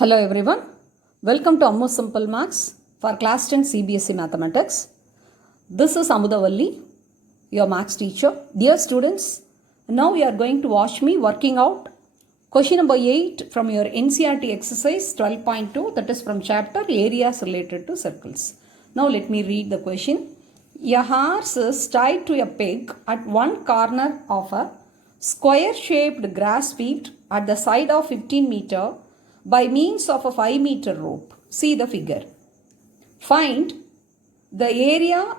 Hello everyone, welcome to Ammu Simple Maths for Class 10 CBSE Mathematics. This is Amudavalli, your Maths teacher. Dear students, now you are going to watch me working out question number 8 from your NCERT exercise 12.2, that is from chapter Areas Related to Circles. Now let me read the question. A horse is tied to a peg at one corner of a square-shaped grass field at the side of 15 meter by means of a 5 meter rope. See the figure. Find the area,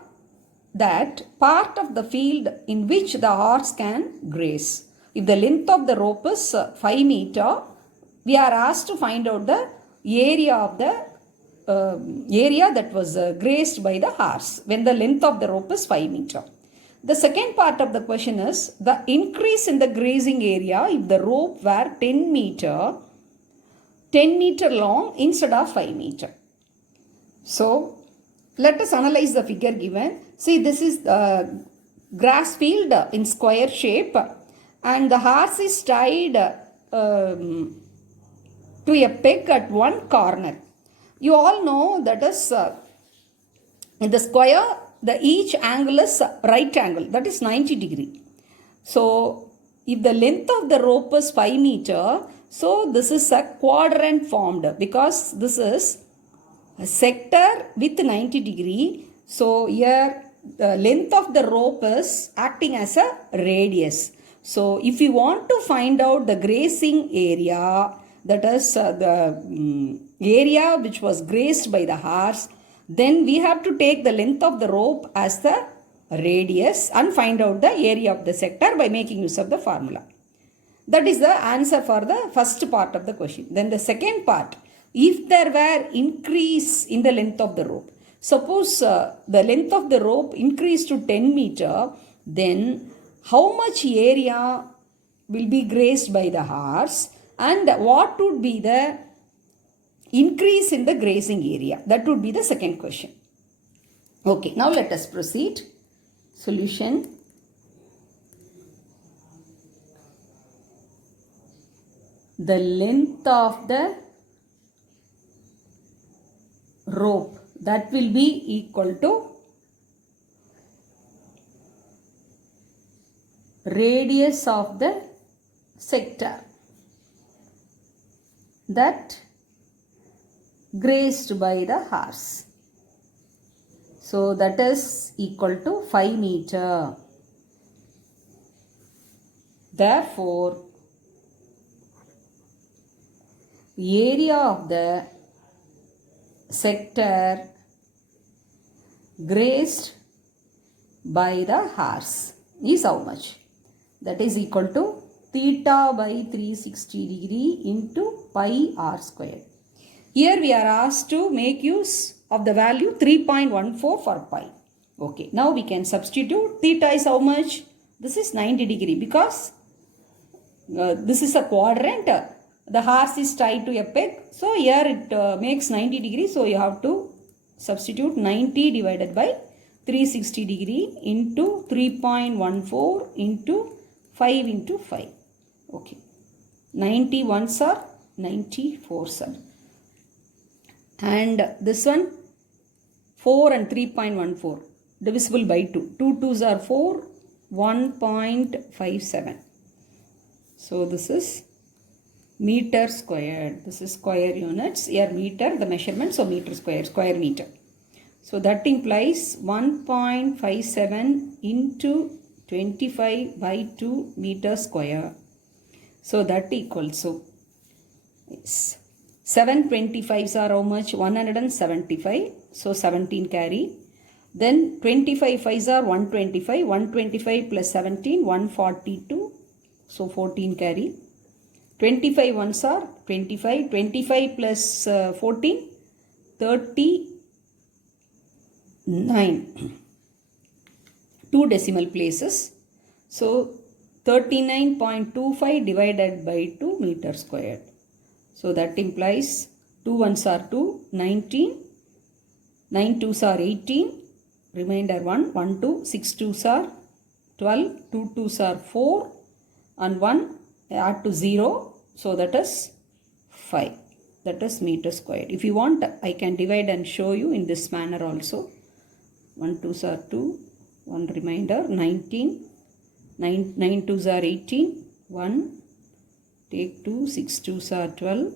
that part of the field in which the horse can graze. If the length of the rope is 5 meter, we are asked to find out the area of the area that was grazed by the horse when the length of the rope is 5 meter. The second part of the question is the increase in the grazing area if the rope were 10 meter long instead of 5 meter. So, let us analyze the figure given. See, this is the grass field in square shape and the horse is tied to a peg at one corner. You all know that is in the square, each angle is right angle, that is 90 degree. So, if the length of the rope is 5 meter, so this is a quadrant formed because this is a sector with 90 degree. So here the length of the rope is acting as a radius. So if you want to find out the grazing area, that is the area which was grazed by the horse, then we have to take the length of the rope as the radius and find out the area of the sector by making use of the formula. That is the answer for the first part of the question. Then the second part, if there were increase in the length of the rope, suppose the length of the rope increased to 10 meter, then how much area will be grazed by the horse and what would be the increase in the grazing area? That would be the second question. Okay, now let us proceed. Solution. The length of the rope, that will be equal to radius of the sector that grazed by the horse. So that is equal to 5 meter. Therefore, area of the sector grazed by the horse is how much? That is equal to theta by 360 degree into pi r square. Here we are asked to make use of the value 3.14 for pi. Okay, now we can substitute. Theta is how much? This is 90 degree because this is a quadrant. The horse is tied to a peg. So here it makes 90 degrees. So you have to substitute 90 divided by 360 degree into 3.14 into 5 into 5. Okay. 90 ones are 94 sir. And this one 4 and 3.14 divisible by 2. 2 2s are 4, 1.57. So this is meter squared. This is square units. Here meter, the measurement, so meter square, square meter. So that implies 1.57 into 25 by 2 meter square. So that equals, so 725s are how much? 175. So 17 carry. Then 25 5s are 125. 125 plus 17, 142. So 14 carry. 25 ones are 25, 25 plus 14, 39, 2 decimal places. So 39.25 divided by 2 meter squared. So that implies 2 ones are 2, 19, 9 2s are 18, remainder 1, 1 2, 6 2s are 12, 2 2s are 4 and 1 add to 0. So that is 5. that is meter squared. If you want, I can divide and show you in this manner also. 1 2s are 2, 1 remainder 19, 9 2s are 18, 1, take 2, 6 2s are 12,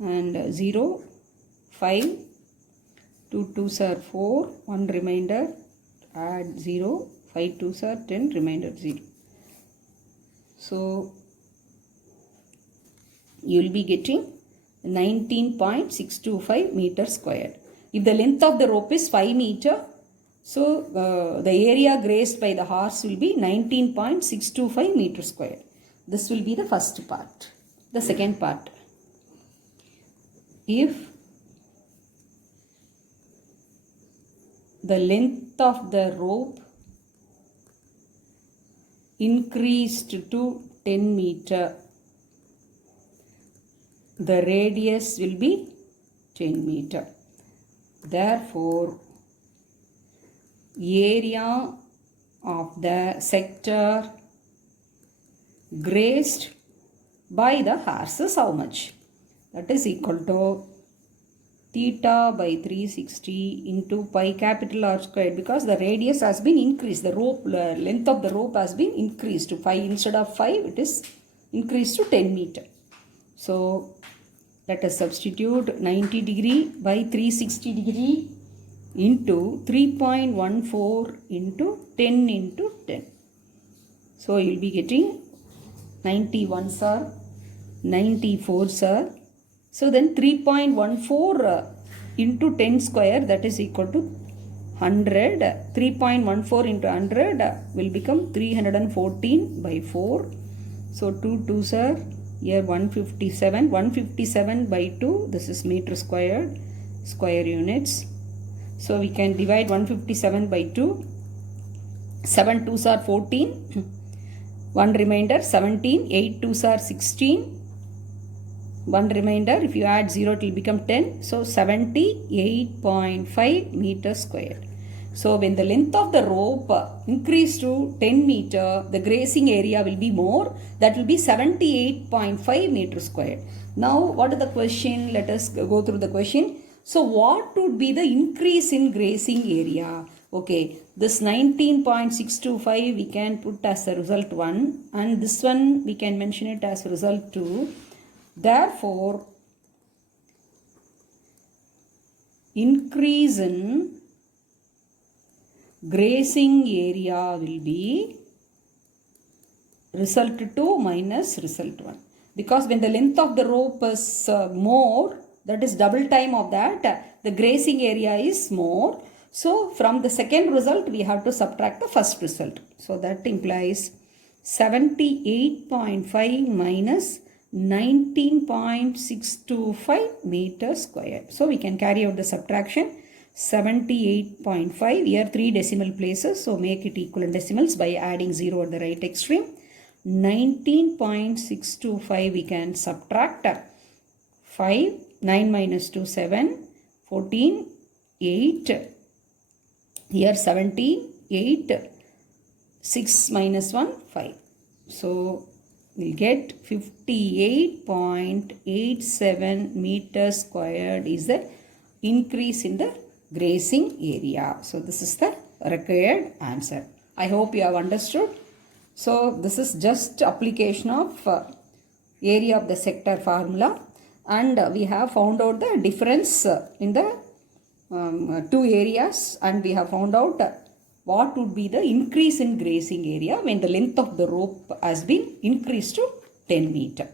and 0, 5, 2 2s are 4, 1 remainder, add 0, 5 2s are 10, remainder 0. So you will be getting 19.625 meter squared. If the length of the rope is 5 meter, so the area grazed by the horse will be 19.625 meter squared. This will be the first part. The second part. If the length of the rope increased to 10 meter, the radius will be 10 meter. Therefore, area of the sector grazed by the horse is how much? That is equal to theta by 360 into pi capital R squared, because the radius has been increased. The rope length of the rope has been increased to 5. Instead of 5, it is increased to 10 meter. So let us substitute 90 degree by 360 degree into 3.14 into 10 into 10. So you will be getting 91 sir, 94 sir. So then 3.14 into 10 square, that is equal to 100. 3.14 into 100 will become 314 by 4. So 2 2s are here 157. 157 by 2, this is meter squared, square units. So we can divide 157 by 2. 7 2s are 14. 1 remainder 17. 8 2s are 16. 1 remainder, if you add 0 it will become 10. So 78.5 meter squared. So when the length of the rope increased to 10 meter, the grazing area will be more. That will be 78.5 meter squared. Now what is the question? Let us go through the question. So what would be the increase in grazing area? Okay, this 19.625 we can put as a result 1, and this one we can mention it as result 2. Therefore, increase in grazing area will be result 2 minus result 1. Because when the length of the rope is more, that is double time of that, the grazing area is more. So from the second result, we have to subtract the first result. So that implies 78.5 minus 19.625 meter squared. So we can carry out the subtraction. 78.5, here 3 decimal places, so make it equal in decimals by adding 0 at the right extreme. 19.625 we can subtract 5, 9 minus 2 7, 14, 8, here 17, 8, 6 minus 1 5. So we'll get 58.87 meters squared is the increase in the grazing area. So this is the required answer. I hope you have understood. So this is just application of area of the sector formula, and we have found out the difference in the two areas, and we have found out what would be the increase in grazing area when the length of the rope has been increased to 10 meter.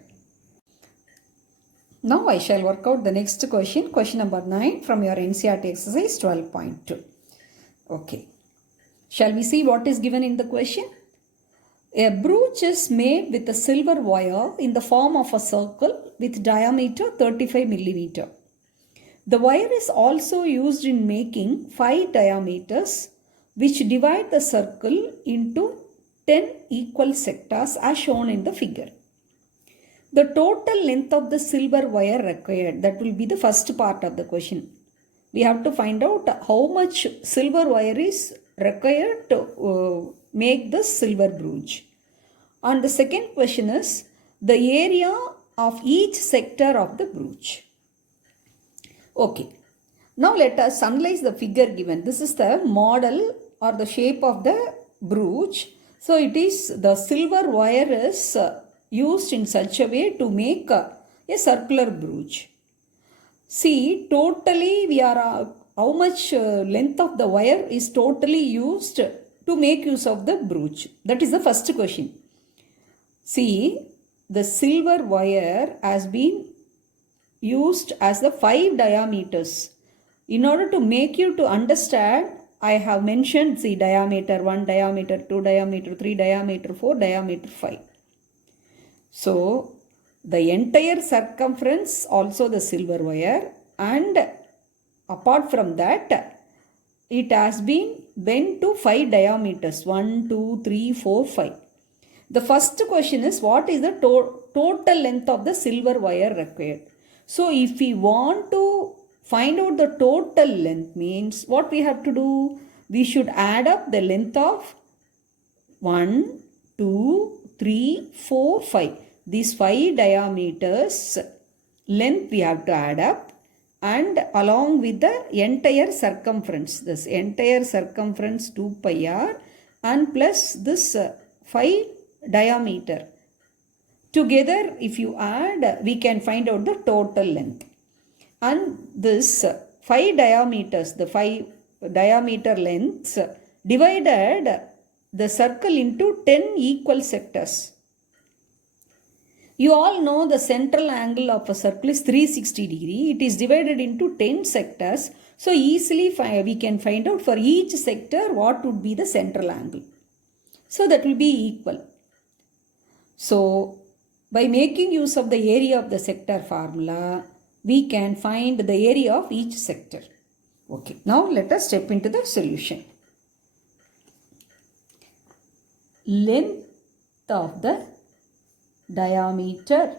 Now I shall work out the next question, question number 9 from your NCERT exercise 12.2. Okay. Shall we see what is given in the question? A brooch is made with a silver wire in the form of a circle with diameter 35 millimeter. The wire is also used in making 5 diameters which divide the circle into 10 equal sectors as shown in the figure. The total length of the silver wire required, that will be the first part of the question. We have to find out how much silver wire is required to make the silver brooch. And the second question is the area of each sector of the brooch. Okay. Now let us analyze the figure given. This is the model or the shape of the brooch. So it is the silver wire is used in such a way to make a circular brooch. See, totally we are how much length of the wire is totally used to make use of the brooch. That is the first question. See, the silver wire has been used as the 5 diameters. In order to make you to understand, I have mentioned the diameter 1, diameter 2, diameter 3, diameter 4, diameter 5. So, the entire circumference also the silver wire, and apart from that, it has been bent to 5 diameters 1, 2, 3, 4, 5. The first question is, what is the total length of the silver wire required? So, if we want to find out the total length, means what we have to do? We should add up the length of 1, 2, 3, 4, 5. These 5 diameters length we have to add up, and along with the entire circumference, this entire circumference 2 pi r and plus this 5 diameter. Together if you add, we can find out the total length. And this 5 diameters, the 5 diameter lengths divided the circle into 10 equal sectors. You all know the central angle of a circle is 360 degree. It is divided into 10 sectors. So easily we can find out for each sector what would be the central angle. So that will be equal. So by making use of the area of the sector formula, we can find the area of each sector. Okay, now let us step into the solution. Length of the diameter,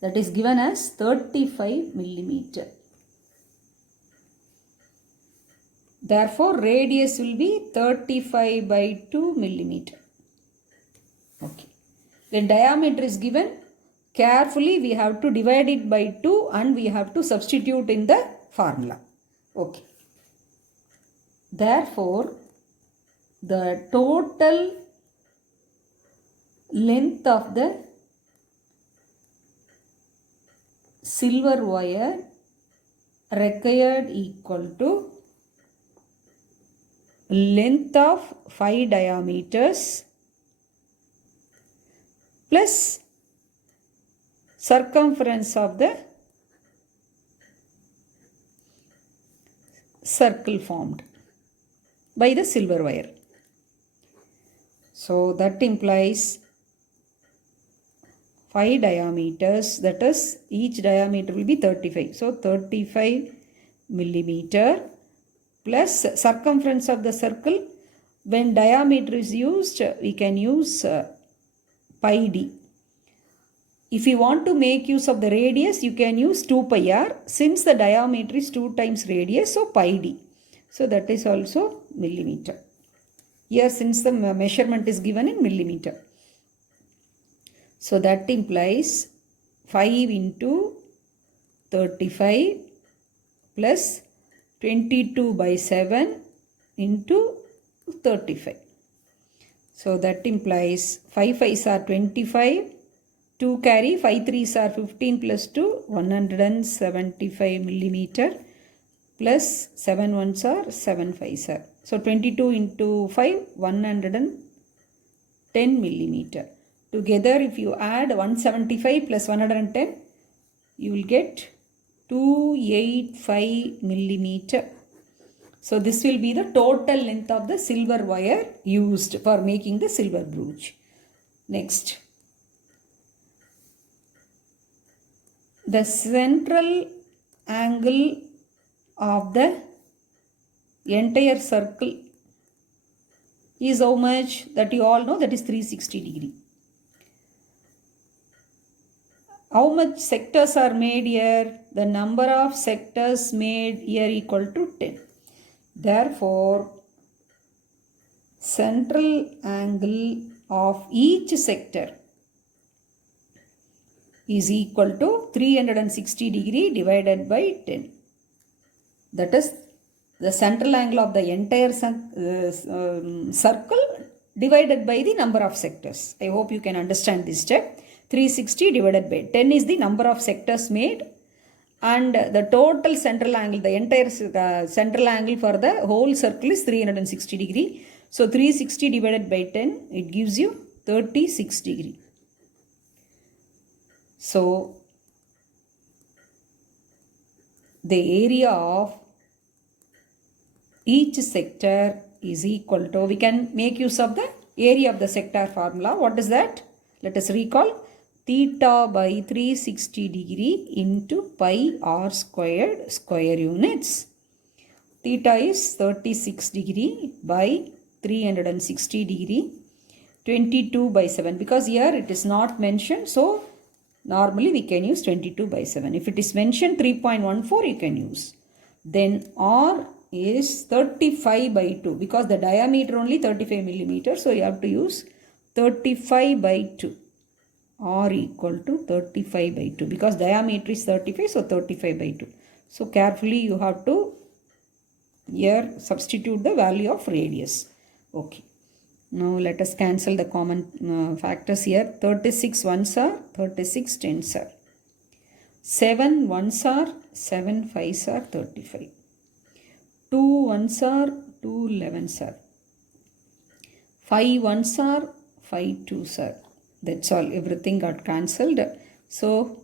that is given as 35 millimeter. Therefore, radius will be 35 by 2 millimeter. Okay. When diameter is given, carefully we have to divide it by 2 and we have to substitute in the formula. Okay. Therefore, the total length of the silver wire required equal to length of 5 diameters plus circumference of the circle formed by the silver wire. So that implies 5 diameters, that is each diameter will be 35. So 35 millimeter plus circumference of the circle. When diameter is used, we can use pi d. If you want to make use of the radius, you can use 2 pi r. Since the diameter is 2 times radius, so pi d. So that is also millimeter. Here since the measurement is given in millimeter. So that implies 5 into 35 plus 22 by 7 into 35. So that implies 5 5s are 25, 2 carry, 5 3s are 15 plus 2, 175 millimeter plus 7 1s are 7 5s are. So 22 into 5, 110 millimeter. Together if you add 175 plus 110, you will get 285 millimeter. So this will be the total length of the silver wire used for making the silver brooch. Next. The central angle of the entire circle is how much? That you all know, that is 360 degree. How much sectors are made here? The number of sectors made here equal to 10. Therefore, central angle of each sector is equal to 360 degree divided by 10. That is the central angle of the entire circle divided by the number of sectors. I hope you can understand this step. 360 divided by 10 is the number of sectors made, and the total central angle, the entire central angle for the whole circle is 360 degree. So 360 divided by 10, it gives you 36 degree. So the area of each sector is equal to, we can make use of the area of the sector formula. What is that? Let us recall. Theta by 360 degree into pi r squared square units. Theta is 36 degree by 360 degree, 22 by 7. Because here it is not mentioned, so normally we can use 22 by 7. If it is mentioned 3.14, you can use. Then r is 35 by 2. Because the diameter only 35 millimeters, so you have to use 35 by 2. R equal to 35 by 2. Because diameter is 35, so 35 by 2. So carefully you have to here substitute the value of radius. Okay. Now let us cancel the common factors here. 36 ones are 36 tens are. 7 ones are 7 fives are 35. 2 ones are 2 11s are. 5 ones are 5 twos are. That's all. Everything got cancelled. So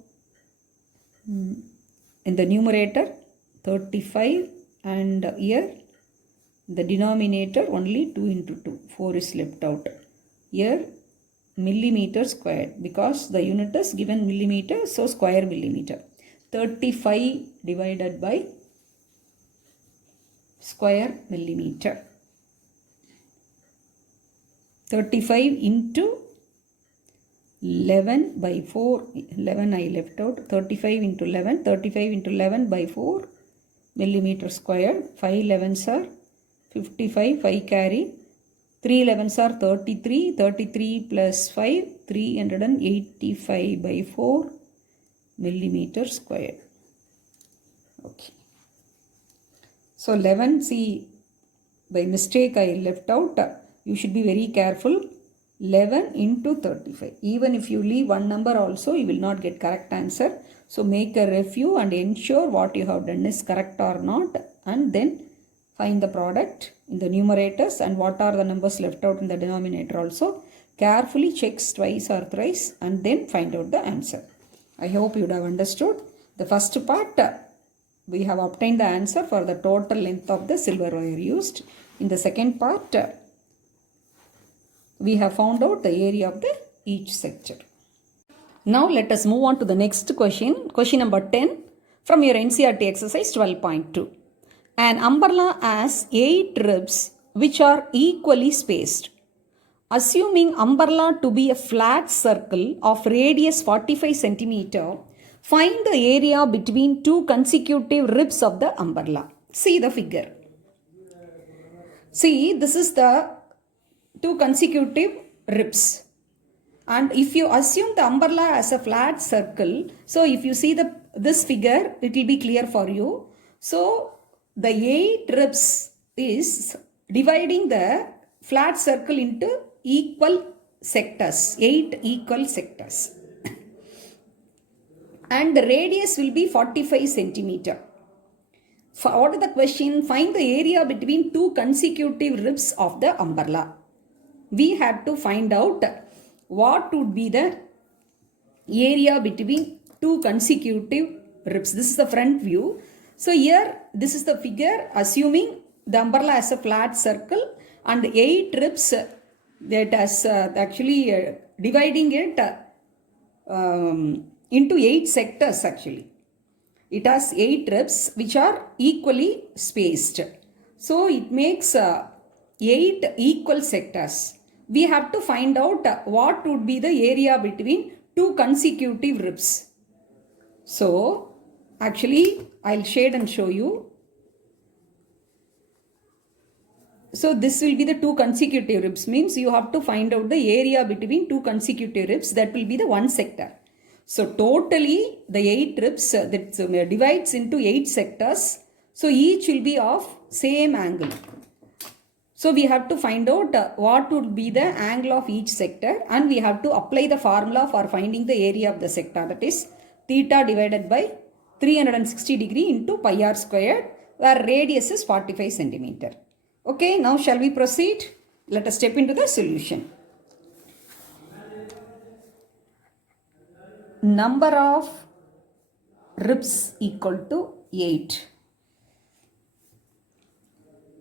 in the numerator 35, and here the denominator only 2 into 2. 4 is left out. Here millimeter squared, because the unit is given millimeter, so square millimeter. 35 divided by square millimeter. 35 into 11 by 4, 11 I left out, 35 into 11, 35 into 11 by 4 millimeter squared, 5 11s are 55, 5 carry, 3 11s are 33, 33 plus 5, 385 by 4 millimeter squared. Okay. So 11, see, by mistake I left out, you should be very careful. 11 into 35. Even if you leave one number also, you will not get correct answer. So make a review and ensure what you have done is correct or not, and then find the product in the numerators and what are the numbers left out in the denominator also. Carefully check twice or thrice and then find out the answer. I hope you would have understood. The first part, we have obtained the answer for the total length of the silver wire used. In the second part, we have found out the area of each sector. Now let us move on to the next question. Question number 10 from your NCERT exercise 12.2. An umbrella has 8 ribs which are equally spaced. Assuming umbrella to be a flat circle of radius 45 cm, find the area between 2 consecutive ribs of the umbrella. See the figure. See, this is the 2 consecutive ribs, and if you assume the umbrella as a flat circle, so if you see this figure, it will be clear for you. So the 8 ribs is dividing the flat circle into equal sectors, 8 equal sectors, and the radius will be 45 centimeter. What is the question? Find the area between 2 consecutive ribs of the umbrella. We have to find out what would be the area between 2 consecutive ribs. This is the front view. So here, this is the figure assuming the umbrella as a flat circle and 8 ribs that has actually dividing it into 8 sectors actually. It has 8 ribs which are equally spaced. So it makes 8 equal sectors. We have to find out what would be the area between 2 consecutive ribs. So actually I'll shade and show you. So this will be the 2 consecutive ribs, means you have to find out the area between 2 consecutive ribs, that will be the 1 sector. So totally the 8 ribs that divides into 8 sectors. So each will be of same angle. So we have to find out what would be the angle of each sector, and we have to apply the formula for finding the area of the sector, that is theta divided by 360 degree into pi r squared, where radius is 45 centimeter. Okay, now shall we proceed? Let us step into the solution. Number of ribs equal to 8.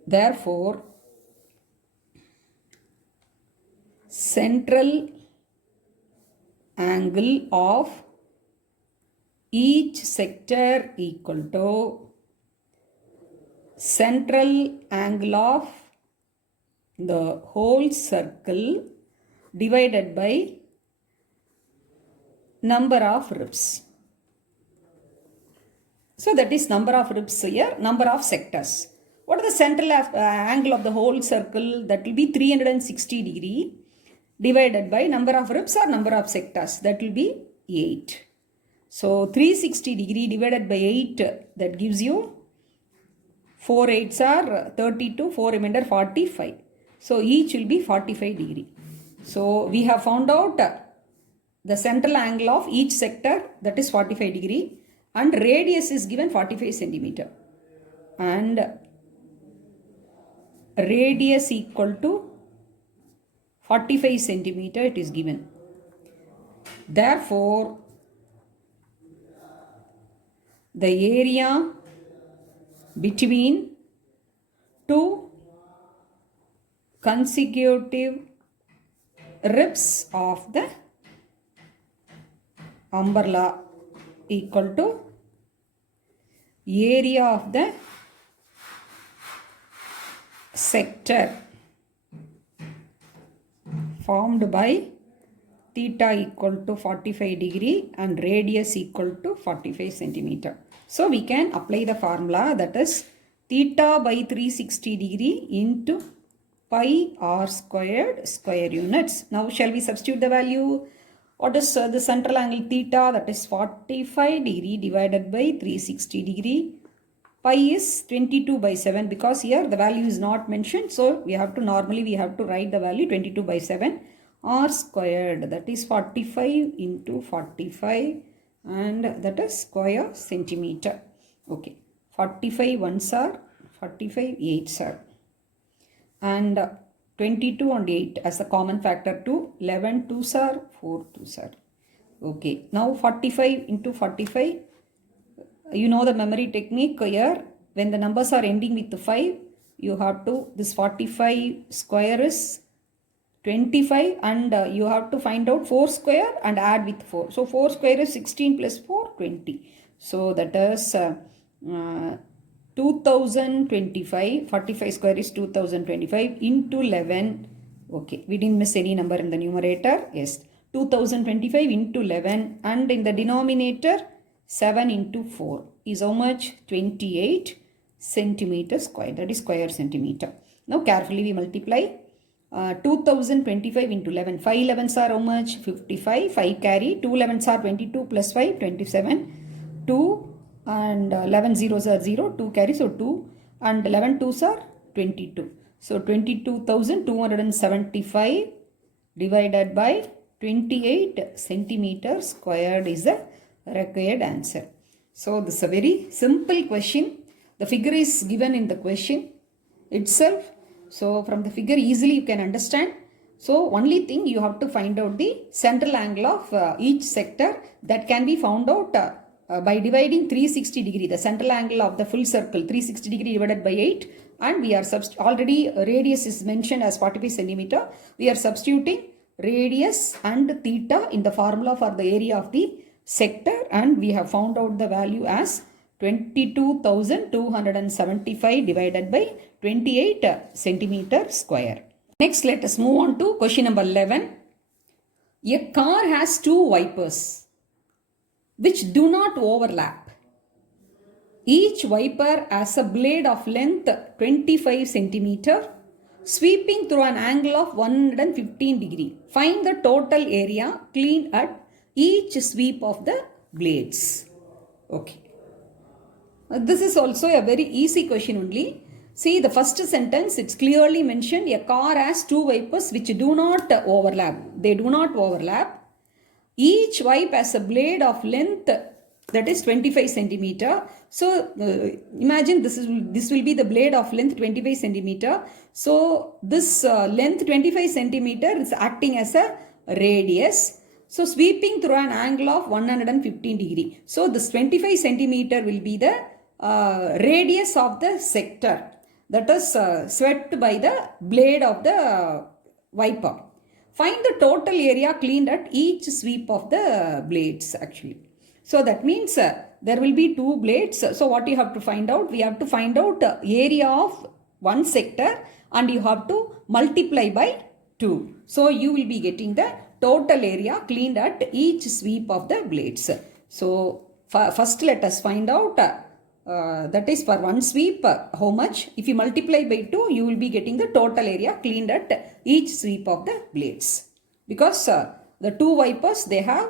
Therefore, central angle of each sector equal to central angle of the whole circle divided by number of ribs. So that is number of ribs here, number of sectors. What is the central angle of the whole circle? That will be 360 degree divided by number of ribs or number of sectors. That will be 8. So 360 degree divided by 8, that gives you 4 8s are 32, 4 remainder 45. So each will be 45 degree. So we have found out the central angle of each sector, that is 45 degree, and radius is given 45 centimeter, and radius equal to 45 centimeter it is given. Therefore, the area between two consecutive ribs of the umbrella equal to area of the sector formed by theta equal to 45 degree and radius equal to 45 centimeter. So we can apply the formula, that is theta by 360 degree into pi r squared square units. Now shall we substitute the value? What is the central angle theta? That is 45 degree divided by 360 degree. Pi is 22 by 7 because here the value is not mentioned. So we have to write the value 22 by 7 r squared, that is 45 into 45, and that is square centimeter. Okay, 45 ones are 45 8s are, and 22 and 8 as the common factor to 11 2s are 4 2s are. Okay, now 45 into 45, you know the memory technique here. When the numbers are ending with 5, you have to, this 45 square is 25, and you have to find out 4 square and add with 4. So 4 square is 16 plus 4 20. So that is 2025. 45 square is 2025 into 11. Okay, we didn't miss any number in the numerator. Yes, 2025 into 11, and in the denominator 7 into 4 is how much? 28 centimeter square, that is square centimeter. Now carefully we multiply 2025 into 11. 5 11s are how much? 55. 5 carry. 2 11s are 22 plus 5 27. 2 and 11 zeros are 0. 2 carry, so 2, and 11 2s are 22. So 22,275 divided by 28 centimeter squared is the required answer. So this is a very simple question. The figure is given in the question itself. So from the figure easily you can understand. So only thing you have to find out the central angle of each sector, that can be found out by dividing 360 degree, the central angle of the full circle 360 degree divided by 8, and we are already radius is mentioned as 45 centimeter. We are substituting radius and theta in the formula for the area of the sector, and we have found out the value as 22,275 divided by 28 centimeter square. Next, let us move on to question number 11. A car has 2 wipers which do not overlap. Each wiper has a blade of length 25 centimeter sweeping through an angle of 115 degree. Find the total area cleaned at each sweep of the blades. Okay. This is also a very easy question only. See the first sentence, it's clearly mentioned a car has two wipers which do not overlap. They do not overlap. Each wipe has a blade of length that is 25 centimeter. So imagine this will be the blade of length 25 centimeter. So this length 25 centimeter is acting as a radius. So sweeping through an angle of 115 degree. So this 25 centimeter will be the radius of the sector that is swept by the blade of the wiper. Find the total area cleaned at each sweep of the blades actually. So that means there will be two blades. So what you have to find out? We have to find out the area of one sector and you have to multiply by 2. So you will be getting the total area cleaned at each sweep of the blades. So first let us find out that is for one sweep how much. If you multiply by 2 you will be getting the total area cleaned at each sweep of the blades. Because the two wipers they have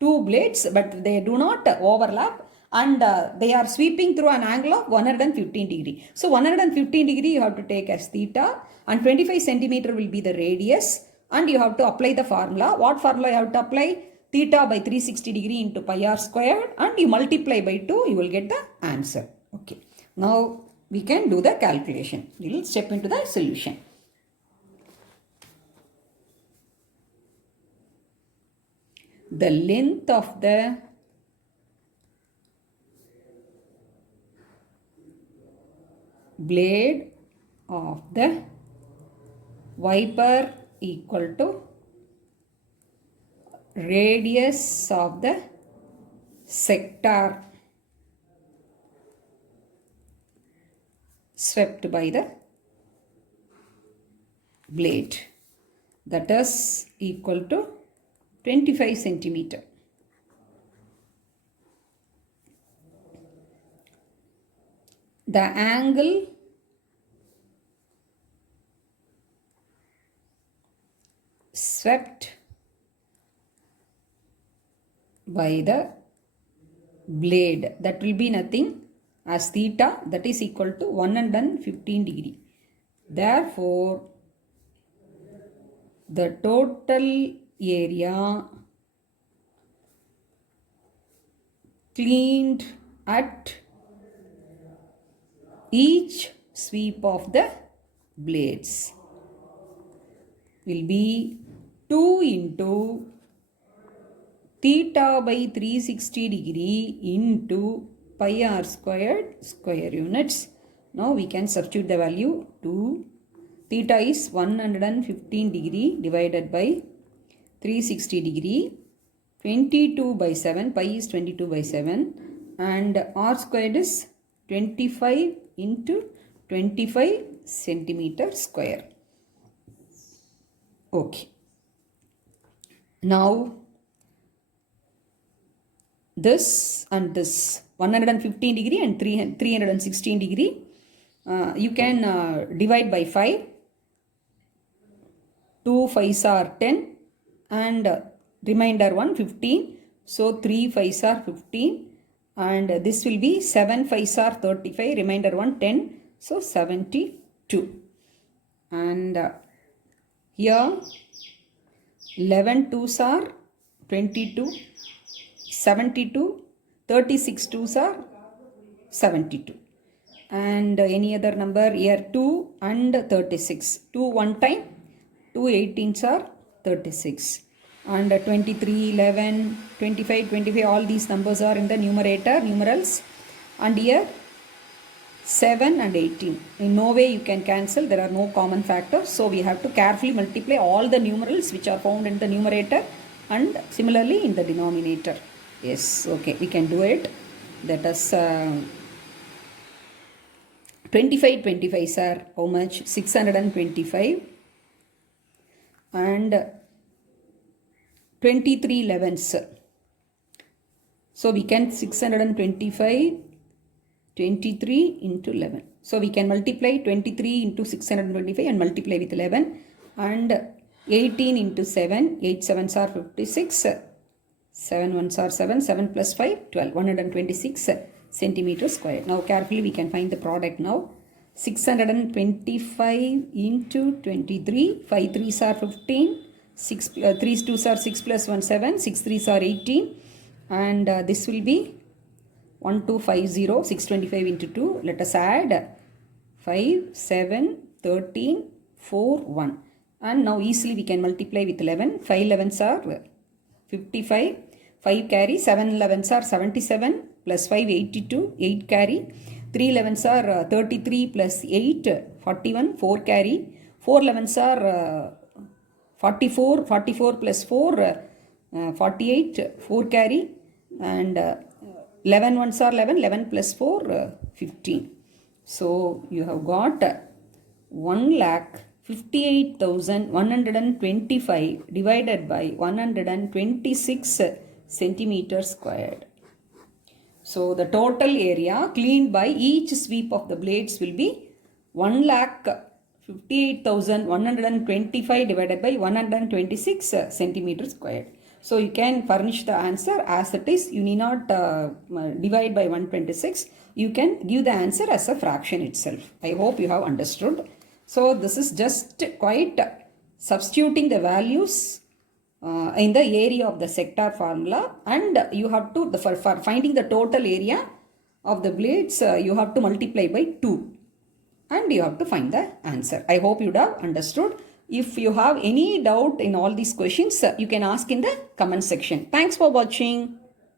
two blades but they do not overlap and they are sweeping through an angle of 115 degree. So 115 degree you have to take as theta and 25 centimeter will be the radius and you have to apply the formula. What formula you have to apply? Theta by 360 degree into pi r squared and you multiply by 2 you will get the answer. Okay. Now we can do the calculation. We will step into the solution. The length of the blade of the wiper equal to radius of the sector swept by the blade, that is equal to 25 centimeter. The angle swept by the blade, that will be nothing as theta, that is equal to 115 degree. Therefore, the total area cleaned at each sweep of the blades will be 2 into theta by 360 degree into pi r squared square units. Now we can substitute the value. 2 theta is 115 degree divided by 360 degree, 22 by 7, pi is 22 by 7 and r squared is 25 into 25 centimeter square. Okay. Now this and this 115 degree and 316 degree you can divide by 5. 2 5s are 10 and remainder 1 15. So 3 5s are 15 and this will be 7 5s are 35, remainder 1 10. So 72 and here 11 2s are 22, 72, 36 2s are 72 and any other number here 2 and 36. 2 one time, 2 18s are 36 and 23, 11, 25, 25 all these numbers are in the numerator, numerals and here 7 and 18. In no way you can cancel, there are no common factors. So we have to carefully multiply all the numerals which are found in the numerator and similarly in the denominator. Yes, okay, we can do it. That is 25 25 are how much? 625 and 23 11s. So we can 625 23 into 11. So we can multiply 23 into 625 and multiply with 11 and 18 into 7, 8 7s are 56 7 ones are 7, 7 plus 5, 12, 126 centimeters square. Now carefully we can find the product now. 625 into 23, 5 3s are 15, 6 3s 2s are 6 plus 1 7, 6 3s are 18, and this will be 1250, 625 into 2. Let us add 5, 7, 13, 4, 1. And now easily we can multiply with 11. 5 11s are 55, 5 carry, 7 11s are 77, plus 5 82, 8 carry, 3 11s are 33 plus 8, 41, 4 carry, 4 11s are 44, 44 plus 4, 48, 4 carry, and 11 ones are 11, 11 plus 4, 15. So you have got 1,58,125 divided by 126 centimeters squared. So the total area cleaned by each sweep of the blades will be 1,58,125 divided by 126 centimeters squared. So you can furnish the answer as it is. You need not divide by 126. You can give the answer as a fraction itself. I hope you have understood. So this is just quite substituting the values in the area of the sector formula, and you have to, for finding the total area of the blades, you have to multiply by 2 and you have to find the answer. I hope you would have understood. If you have any doubt in all these questions, you can ask in the comment section. Thanks for watching.